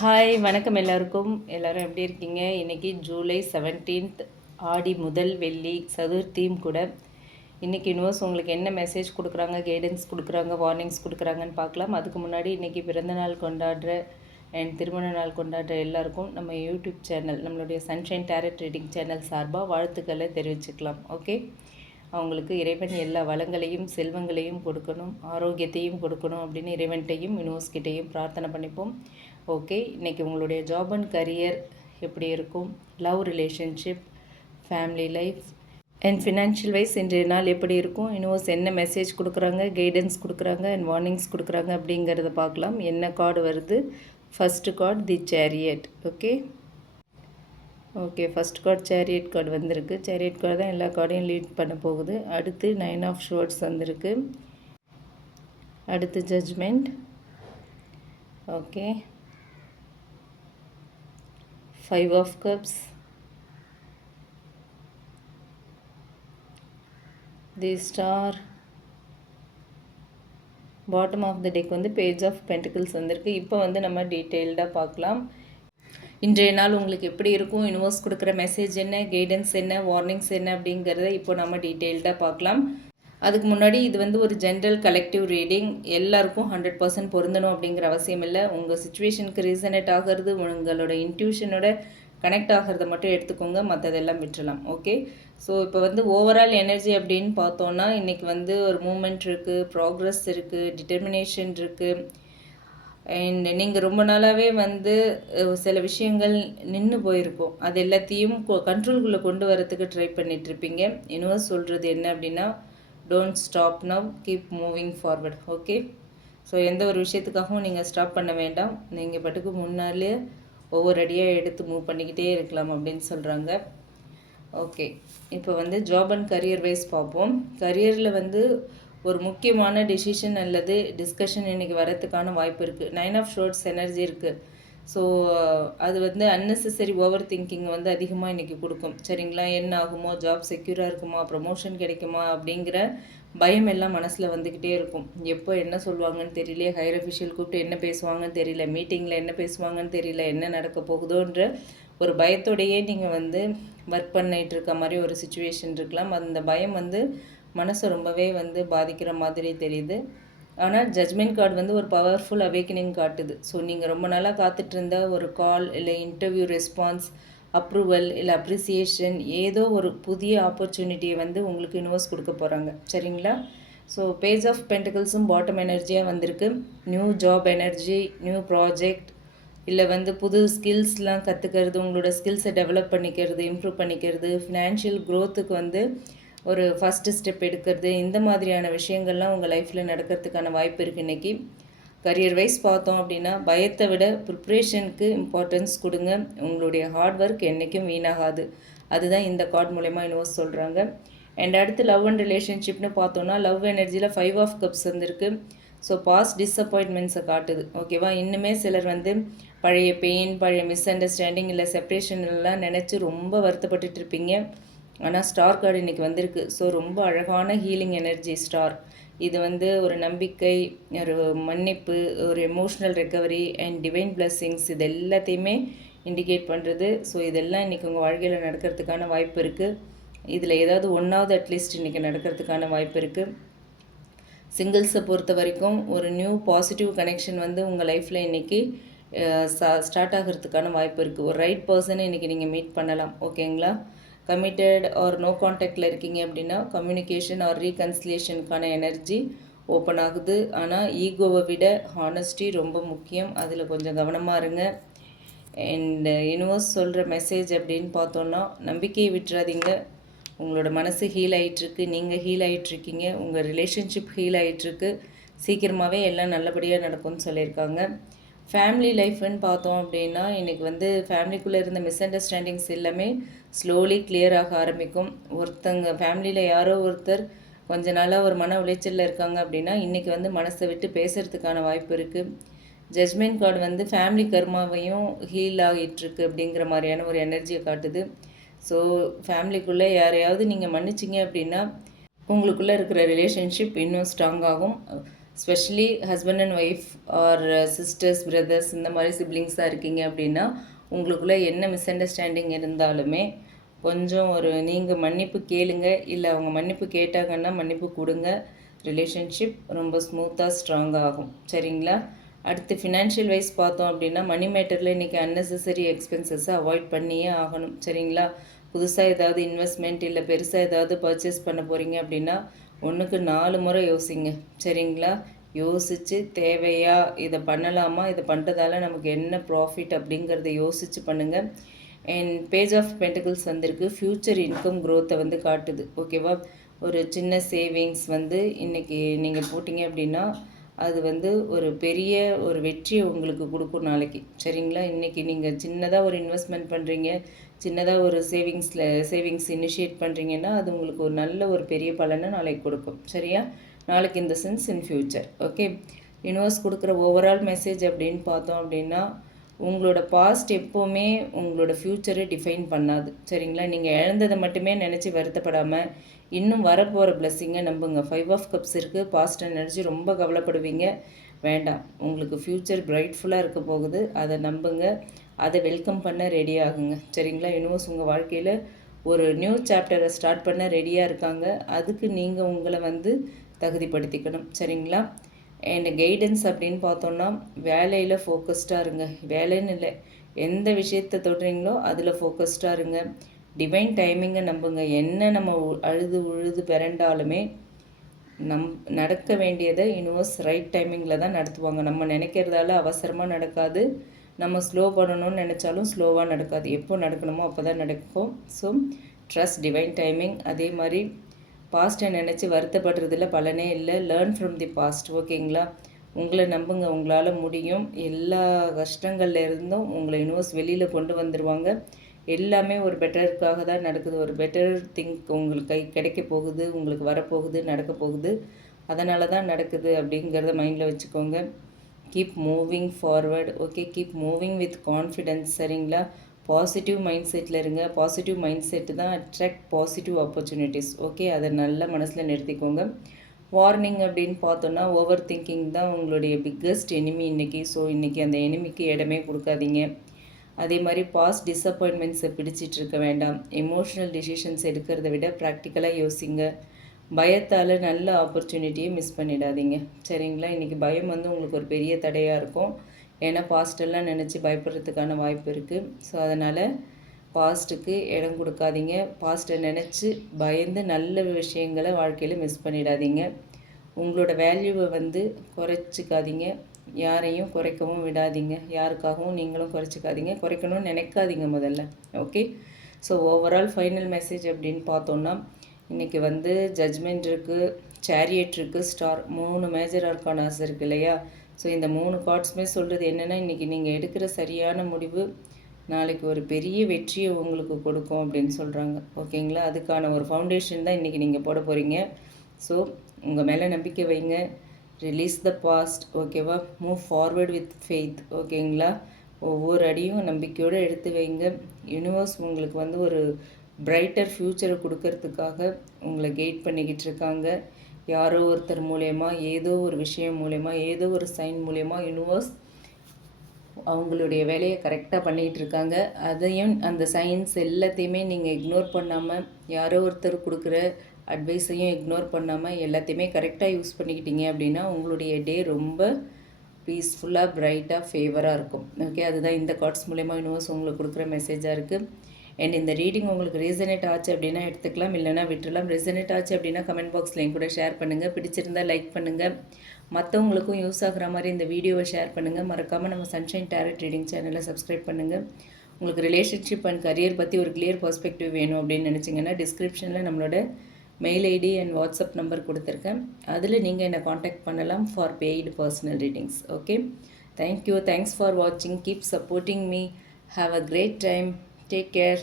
Hi வணக்கம் எல்லாருக்கும். எல்லோரும் எப்படி இருக்கீங்க? இன்றைக்கி ஜூலை 17th, ஆடி முதல் வெள்ளி சதுர்த்தியும் கூட. இன்றைக்கி யூனிவர்ஸ் உங்களுக்கு என்ன மெசேஜ் கொடுக்குறாங்க, கைடன்ஸ் கொடுக்குறாங்க, வார்னிங்ஸ் கொடுக்குறாங்கன்னு பார்க்கலாம். அதுக்கு முன்னாடி இன்றைக்கி பிறந்தநாள் கொண்டாடுற அண்ட் திருமண நாள் கொண்டாடுற எல்லாருக்கும் நம்ம யூடியூப் சேனல், நம்மளுடைய சன்ஷைன் டேரட் ரீடிங் சேனல் சார்பாக வாழ்த்துக்களை தெரிவிச்சுக்கலாம். ஓகே, அவங்களுக்கு இறைவன் எல்லா வளங்களையும் செல்வங்களையும் கொடுக்கணும், ஆரோக்கியத்தையும் கொடுக்கணும் அப்படின்னு இறைவன்கிட்டையும் யூனிவர்ஸ்கிட்டையும் பிரார்த்தனை பண்ணிப்போம். ஓகே, இன்றைக்கி உங்களுடைய ஜாப் அண்ட் கரியர் எப்படி இருக்கும், love relationship, family life and financial wise இன்றைய நாள் எப்படி இருக்கும், யூனிவர்ஸ் என்ன மெசேஜ் கொடுக்குறாங்க, கைடன்ஸ் கொடுக்குறாங்க அண்ட் வார்னிங்ஸ் கொடுக்குறாங்க அப்படிங்கிறத பார்க்கலாம். என்ன கார்டு வருது? First card the chariot. Okay, first card chariot card வந்திருக்கு. சேரியட் கார்டு தான் எல்லா கார்டையும் லீட் பண்ண போகுது. அடுத்து 9 ஆஃப் ஷோர்ட்ஸ் வந்திருக்கு. அடுத்து judgement. Okay, 5 of cups, the star. Bottom of the deck வந்து பேஜ் ஆஃப் பென்டிகிள்ஸ் வந்திருக்கு. இப்போ வந்து நம்ம டீட்டெயில்டாக பார்க்கலாம். இன்றைய நாள் உங்களுக்கு எப்படி இருக்கும், யூனிவர்ஸ் கொடுக்குற மெசேஜ் என்ன, கைடன்ஸ் என்ன, வார்னிங்ஸ் என்ன அப்படிங்கிறத இப்போ நம்ம டீட்டெயில்டாக பார்க்கலாம். அதுக்கு முன்னாடி இது வந்து ஒரு ஜென்ரல் கலெக்டிவ் ரீடிங். எல்லாருக்கும் 100% பொருந்தணும் அப்படிங்கிற அவசியம் இல்லை. உங்கள் சுச்சுவேஷனுக்கு ரீசனேட் ஆகிறது, உங்களோட இன்ட்யூஷனோட கனெக்ட் ஆகிறத மட்டும் எடுத்துக்கோங்க, மற்றதெல்லாம் விட்டுறலாம். ஓகே, ஸோ இப்போ வந்து ஓவரால் எனர்ஜி அப்படின்னு பார்த்தோன்னா இன்றைக்கி வந்து ஒரு மூமெண்ட் இருக்குது, ப்ராக்ரஸ் இருக்குது, டிட்டர்மினேஷன் இருக்குது. அண்ட் நீங்கள் ரொம்ப நாளாகவே வந்து சில விஷயங்கள் நின்று போயிருக்கும், அது எல்லாத்தையும் கண்ட்ரோல்குள்ளே கொண்டு வரத்துக்கு ட்ரை பண்ணிகிட்ருப்பீங்க. யூனிவர்ஸ் சொல்கிறது என்ன அப்படின்னா, don't stop now, keep moving forward. Okay, so எந்த ஒரு விஷயத்துக்காகவும் நீங்கள் ஸ்டாப் பண்ண வேண்டாம். நீங்கள் பாட்டுக்கு முன்னாலே ஒவ்வொரு அடியாக எடுத்து மூவ் பண்ணிக்கிட்டே இருக்கலாம் அப்படின்னு சொல்கிறாங்க. ஓகே, இப்போ வந்து ஜாப் அண்ட் கரியர் வைஸ் பார்ப்போம். கரியரில் வந்து ஒரு முக்கியமான டெசிஷன் அல்லது டிஸ்கஷன் இன்றைக்கி வரத்துக்கான வாய்ப்பு இருக்குது. 9 ஆஃப் ஷோர்ட்ஸ் எனர்ஜி இருக்குது. ஸோ அது வந்து அன்னெசரி ஓவர் திங்கிங் வந்து அதிகமாக இன்றைக்கி கொடுக்கும். சரிங்களா, என்ன ஆகுமோ, ஜாப் செக்யூராக இருக்குமா, ப்ரமோஷன் கிடைக்குமா அப்படிங்கிற பயம் எல்லாம் மனசில் வந்துக்கிட்டே இருக்கும். எப்போ என்ன சொல்லுவாங்கன்னு தெரியல, ஹையர் அஃபிஷியல் கூப்பிட்டு என்ன பேசுவாங்கன்னு தெரியல, மீட்டிங்கில் என்ன பேசுவாங்கன்னு தெரியல, என்ன நடக்க போகுதோன்ற ஒரு பயத்தோடையே நீங்கள் வந்து ஒர்க் பண்ணிகிட்டு இருக்க மாதிரி ஒரு சுச்சுவேஷன் இருக்கலாம். அந்த பயம் வந்து மனசை ரொம்பவே வந்து பாதிக்கிற மாதிரி தெரியுது. ஆனால் ஜட்ஜ்மெண்ட் கார்டு வந்து ஒரு பவர்ஃபுல் அவேக்கனிங் காட்டுது. ஸோ நீங்கள் ரொம்ப நாளாக காத்துட்டு இருந்த ஒரு கால் இல்லை இன்டர்வியூ ரெஸ்பான்ஸ், அப்ரூவல் இல்லை அப்ரிசியேஷன், ஏதோ ஒரு புதிய ஆப்பர்ச்சுனிட்டியை வந்து உங்களுக்கு யூனிவர்ஸ் கொடுக்க போகிறாங்க. சரிங்களா, ஸோ பேஜ் ஆஃப் பென்டிகிள்ஸும் பாட்டம் எனர்ஜியாக வந்திருக்கு. New job energy, new project, இல்லை வந்து புது ஸ்கில்ஸ்லாம் கற்றுக்கிறது, உங்களோட ஸ்கில்ஸை டெவலப் பண்ணிக்கிறது, இம்ப்ரூவ் பண்ணிக்கிறது, ஃபினான்ஷியல் க்ரோத்துக்கு வந்து ஒரு ஃபஸ்ட்டு ஸ்டெப் எடுக்கிறது, இந்த மாதிரியான விஷயங்கள்லாம் உங்கள் லைஃப்பில் நடக்கிறதுக்கான வாய்ப்பு இருக்குது. இன்றைக்கி கரியர் வைஸ் பார்த்தோம் அப்படின்னா, பயத்தை விட ப்ரிப்ரேஷனுக்கு இம்பார்ட்டன்ஸ் கொடுங்க. உங்களுடைய ஹார்ட் ஒர்க் என்றைக்கும் வீணாகாது. அதுதான் இந்த கார்டு மூலயமா யூனிவர்ஸ் சொல்கிறாங்க. அண்ட் அடுத்து லவ் அண்ட் ரிலேஷன்ஷிப்னு பார்த்தோன்னா, லவ் எனர்ஜியில் 5 ஆஃப் கப்ஸ் வந்திருக்கு. ஸோ பாஸ்ட் டிஸப்பாயின்மெண்ட்ஸை காட்டுது. ஓகேவா, இன்னுமே சிலர் வந்து பழைய பெயின், பழைய மிஸ் அண்டர்ஸ்டாண்டிங் இல்லை செப்ரேஷன்லாம் நினச்சி ரொம்ப வருத்தப்பட்டுட்டு இருப்பீங்க. ஆனால் ஸ்டார் கார்டு இன்றைக்கி வந்திருக்கு. ஸோ ரொம்ப அழகான ஹீலிங் எனர்ஜி ஸ்டார். இது வந்து ஒரு நம்பிக்கை, ஒரு மன்னிப்பு, ஒரு emotional recovery and divine blessings, இது எல்லாத்தையுமே இண்டிகேட் பண்ணுறது. ஸோ இதெல்லாம் இன்றைக்கி உங்கள் வாழ்க்கையில் நடக்கிறதுக்கான வாய்ப்பு இருக்குது. இதில் ஏதாவது ஒன்றாவது அட்லீஸ்ட் இன்றைக்கி நடக்கிறதுக்கான வாய்ப்பு இருக்குது. சிங்கிள்ஸை பொறுத்த வரைக்கும் ஒரு நியூ பாசிட்டிவ் கனெக்ஷன் வந்து உங்கள் லைஃப்பில் இன்றைக்கி ஸ்டார்ட் ஆகிறதுக்கான வாய்ப்பு இருக்குது. ஒரு ரைட் பர்சனை இன்றைக்கி நீங்கள் மீட் பண்ணலாம். ஓகேங்களா, கமிட்டட் ஆர் நோ கான்டாக்டில் இருக்கீங்க அப்படின்னா கம்யூனிகேஷன் ஆர் ரீகன்சிலேஷனுக்கான எனர்ஜி ஓப்பன் ஆகுது. ஆனால் ஈகோவை விட ஹானஸ்டி ரொம்ப முக்கியம், அதில் கொஞ்சம் கவனமாக இருங்க. அண்ட் யூனிவர்ஸ் சொல்கிற மெசேஜ் அப்படின்னு பார்த்தோன்னா, நம்பிக்கையை விட்டுறாதீங்க. உங்களோட மனசு ஹீல் ஆகிட்டுருக்கு, நீங்கள் ஹீல் ஆகிட்டுருக்கீங்க, உங்கள் ரிலேஷன்ஷிப் ஹீல் ஆகிட்டுருக்கு. சீக்கிரமாகவே எல்லாம் நல்லபடியாக நடக்கும்னு சொல்லியிருக்காங்க. ஃபேமிலி லைஃப்னு பார்த்தோம் அப்படின்னா, இன்றைக்கி வந்து ஃபேமிலிக்குள்ளே இருந்த மிஸ் அண்டர்ஸ்டாண்டிங்ஸ் எல்லாமே ஸ்லோலி கிளியர் ஆக ஆரம்பிக்கும். ஒருத்தங்க ஃபேமிலியில் யாரோ ஒருத்தர் கொஞ்ச நாளாக ஒரு மன உளைச்சலில் இருக்காங்க அப்படின்னா, இன்றைக்கி வந்து மனசை விட்டு பேசுகிறதுக்கான வாய்ப்பு இருக்குது. ஜட்ஜ்மெண்ட் கார்டு வந்து ஃபேமிலி கர்மாவையும் ஹீல் ஆகிட்டுருக்கு அப்படிங்கிற மாதிரியான ஒரு எனர்ஜியை காட்டுது. ஸோ ஃபேமிலிக்குள்ளே யாரையாவது நீங்கள் மன்னிச்சிங்க அப்படின்னா, உங்களுக்குள்ளே இருக்கிற ரிலேஷன்ஷிப் இன்னும் ஸ்ட்ராங் ஆகும். Specially husband and wife or sisters brothers இந்த மாதிரி சிப்ளிங்ஸாக இருக்கீங்க அப்படின்னா உங்களுக்குள்ளே என்ன மிஸ் அண்டர்ஸ்டாண்டிங் இருந்தாலுமே கொஞ்சம் நீங்கள் மன்னிப்பு கேளுங்க, இல்லை அவங்க மன்னிப்பு கேட்டாங்கன்னா மன்னிப்பு கொடுங்க. ரிலேஷன்ஷிப் ரொம்ப ஸ்மூத்தாக ஸ்ட்ராங்காக ஆகும். சரிங்களா? அடுத்து ஃபினான்ஷியல் வைஸ் பார்த்தோம் அப்படின்னா மணி மேட்டரில் இன்றைக்கி அன்னெசரி எக்ஸ்பென்சஸை அவாய்ட் பண்ணியே ஆகணும். சரிங்களா? புதுசாக ஏதாவது இன்வெஸ்ட்மெண்ட் இல்லை பெருசாக ஏதாவது பர்ச்சேஸ் பண்ண போகிறீங்க அப்படின்னா 1க்கு 4 முறை யோசிங்க. சரிங்களா? யோசித்து தேவையா, இதை பண்ணலாமா, இதை பண்ணுறதால நமக்கு என்ன ப்ராஃபிட் அப்படிங்கிறத யோசித்து பண்ணுங்கள். அண்ட் பேஜ் ஆஃப் பென்டிகிள்ஸ் வந்திருக்கு. ஃப்யூச்சர் இன்கம் க்ரோத்தை காட்டுது. ஓகேவா? ஒரு சின்ன சேவிங்ஸ் இன்றைக்கி நீங்கள் போட்டிங்க அப்படின்னா அது ஒரு பெரிய ஒரு வெற்றியை உங்களுக்கு கொடுக்கும் நாளைக்கு. சரிங்களா? இன்றைக்கி நீங்கள் சின்னதாக ஒரு இன்வெஸ்ட்மெண்ட் பண்ணுறீங்க, சின்னதாக ஒரு சேவிங்ஸ் இனிஷியேட் பண்ணுறீங்கன்னா அது உங்களுக்கு ஒரு நல்ல ஒரு பெரிய பலனை நாளைக்கு கொடுக்கும். சரியா? நாளைக்கு இந்த சென்ஸ் இன் ஃப்யூச்சர். ஓகே, யூனிவர்ஸ் கொடுக்குற ஓவரால் மெசேஜ் அப்படின்னு பார்த்தோம் அப்படின்னா உங்களோட பாஸ்ட் எப்போவுமே உங்களோட ஃப்யூச்சரை டிஃபைன் பண்ணாது. சரிங்களா? நீங்கள் இழந்ததை மட்டுமே நினச்சி வருத்தப்படாமல் இன்னும் வரப்போகிற பிளெஸ்ஸிங்கை நம்புங்க. 5 ஆஃப் கப்ஸ் இருக்குது. பாஸ்ட் நினச்சி ரொம்ப கவலைப்படுவீங்க. வேண்டாம், உங்களுக்கு ஃப்யூச்சர் பிரைட்ஃபுல்லாக இருக்க போகுது. அதை நம்புங்க, அதை வெல்கம் பண்ண ரெடி ஆகுங்க. சரிங்களா? யூனிவர்ஸ் உங்கள் வாழ்க்கையில் ஒரு நியூ சாப்டரை ஸ்டார்ட் பண்ண ரெடியாக இருக்காங்க. அதுக்கு நீங்கள் உங்களை தகுதிப்படுத்திக்கணும். சரிங்களா? அண்ட் கைடன்ஸ் அப்படின்னு பார்த்தோன்னா வேலையில் ஃபோக்கஸ்டாக இருங்க. வேலைன்னு இல்லை, எந்த விஷயத்தை தொடுறீங்களோ அதில் ஃபோக்கஸ்டாக இருங்க. டிவைன் டைமிங்கை நம்புங்க. என்ன நம்ம அழுது உழுது பிறண்டாலுமே நடக்க வேண்டியதை யூனிவர்ஸ் ரைட் டைமிங்கில் தான் நடத்துவாங்க. நம்ம நினைக்கிறதால அவசரமாக நடக்காது. நம்ம ஸ்லோ பண்ணணும்னு நினச்சாலும் ஸ்லோவாக நடக்காது. எப்போ நடக்கணுமோ அப்போ தான் நடக்கும். So trust divine timing. அதே மாதிரி பாஸ்ட்டை நினச்சி வருத்தப்படுறதுல பலனே இல்லை. Learn from the past. ஓகேங்களா? உங்களை நம்புங்க, உங்களால் முடியும். எல்லா கஷ்டங்கள்ல இருந்தும் உங்களை யூனிவர்ஸ் வெளியில் கொண்டு வந்துடுவாங்க. எல்லாமே ஒரு பெட்டருக்காக தான் நடக்குது. ஒரு பெட்டர் திங்க் உங்களுக்கு கிடைக்க போகுது, உங்களுக்கு வரப்போகுது, நடக்க போகுது. அதனால தான் நடக்குது அப்படிங்கிறத மைண்டில் வச்சுக்கோங்க. Keep moving forward. Okay, keep moving with confidence. சரிங்களா? பாசிட்டிவ் மைண்ட் செட்டில் இருங்க. பாசிட்டிவ் மைண்ட் செட்டு தான் அட்ராக்ட் பாசிட்டிவ் ஆப்பர்ச்சுனிட்டிஸ். ஓகே, அதை நல்ல மனசில் நிறுத்திக்கோங்க. வார்னிங் அப்படின்னு பார்த்தோன்னா ஓவர் திங்கிங் தான் உங்களுடைய பிக்கஸ்ட் எனிமி இன்றைக்கி. ஸோ இன்றைக்கி அந்த எனிமிக்கு இடமே கொடுக்காதீங்க. அதே மாதிரி பாஸ்ட் டிஸப்பாயின்மெண்ட்ஸை பிடிச்சிட்டு இருக்க வேண்டாம். எமோஷ்னல் டிசிஷன்ஸ் எடுக்கிறத விட ப்ராக்டிக்கலாக யோசிங்க. பயத்தால் நல்ல ஆப்பர்ச்சுனிட்டியை மிஸ் பண்ணிடாதீங்க. சரிங்களா? இன்றைக்கி பயம் உங்களுக்கு ஒரு பெரிய தடையாக இருக்கும். ஏன்னா பாஸ்டெல்லாம் நினச்சி பயப்படுறதுக்கான வாய்ப்பு இருக்குது. ஸோ அதனால் பாஸ்ட்டுக்கு இடம் கொடுக்காதீங்க. பாஸ்ட்டை நினச்சி பயந்து நல்ல விஷயங்களை வாழ்க்கையில் மிஸ் பண்ணிடாதீங்க. உங்களோட வேல்யூவை குறைச்சிக்காதீங்க. யாரையும் குறைக்கவும் விடாதீங்க. யாருக்காகவும் நீங்களும் குறைச்சிக்காதீங்க. குறைக்கணும்னு நினைக்காதீங்க முதல்ல. Okay, so overall final message அப்படின்னு பார்த்தோன்னா இன்றைக்கி ஜட்ஜ்மெண்ட் இருக்குது, சேரியட் இருக்குது, ஸ்டார், 3 மேஜர் ஆர்கானாஸ் இருக்குது இல்லையா? ஸோ இந்த 3 கார்ட்ஸுமே சொல்கிறது என்னென்னா இன்றைக்கி நீங்கள் எடுக்கிற சரியான முடிவு நாளைக்கு ஒரு பெரிய வெற்றியை உங்களுக்கு கொடுக்கும் அப்படின்னு சொல்கிறாங்க. ஓகேங்களா? அதுக்கான ஒரு ஃபவுண்டேஷன் தான் இன்றைக்கி நீங்கள் போட போகிறீங்க. ஸோ உங்கள் மேலே நம்பிக்கை வைங்க. Release the past. ஓகேவா? Move forward with faith. ஓகேங்களா? ஒவ்வொரு அடியும் நம்பிக்கையோடு எடுத்து வைங்க. யூனிவர்ஸ் உங்களுக்கு ஒரு பிரைட்டர் ஃப்யூச்சரை கொடுக்கறதுக்காக உங்களை கைட் பண்ணிக்கிட்டு இருக்காங்க. யாரோ ஒருத்தர் மூலயமா, ஏதோ ஒரு விஷயம் மூலயமா, ஏதோ ஒரு சைன் மூலயமா யூனிவர்ஸ் அவங்களுடைய வேலையை கரெக்டாக பண்ணிகிட்டு இருக்காங்க. அதையும் அந்த சயின்ஸ் எல்லாத்தையுமே நீங்கள் இக்னோர் பண்ணாமல், யாரோ ஒருத்தர் கொடுக்குற அட்வைஸையும் இக்னோர் பண்ணாமல் எல்லாத்தையுமே கரெக்டாக யூஸ் பண்ணிக்கிட்டீங்க அப்படின்னா உங்களுடைய டே ரொம்ப பீஸ்ஃபுல்லாக, பிரைட்டாக, ஃபேவராக இருக்கும். ஓகே, அதுதான் இந்த கார்ட்ஸ் மூலயமா யூனிவர்ஸ் உங்களுக்கு கொடுக்குற மெசேஜாக இருக்குது. அண்ட் இந்த ரீடிங் உங்களுக்கு ரீசனேட் ஆச்சு அப்படின்னா எடுத்துக்கலாம், இல்லைனா விட்டுடலாம். ரீசனேட் ஆச்சு அப்படின்னா கமெண்ட் பாக்ஸில் என் கூட ஷேர் பண்ணுங்கள். பிடிச்சிருந்தால் லைக் பண்ணுங்கள். மற்றவங்களுக்கும் யூஸ் ஆகிற மாதிரி இந்த வீடியோவை ஷேர் பண்ணுங்கள். மறக்காமல் நம்ம சன்ஷைன் டேரட் ரீடிங் சேனலை சப்ஸ்கிரைப் பண்ணுங்கள். உங்களுக்கு ரிலேஷன்ஷிப் அண்ட் கரியர் பற்றி ஒரு கிளியர் பர்ஸ்பெக்டிவ் வேணும் அப்படின்னு நினச்சிங்கன்னா டிஸ்கிரிப்ஷனில் நம்மளோட mail ID and WhatsApp number கொடுத்துருக்கேன். அதில் நீங்கள் என்னை காண்டாக்ட் பண்ணலாம் for paid personal readings. Okay, thank you. Thanks for வாட்சிங். Keep supporting me. Have a great time. Take care.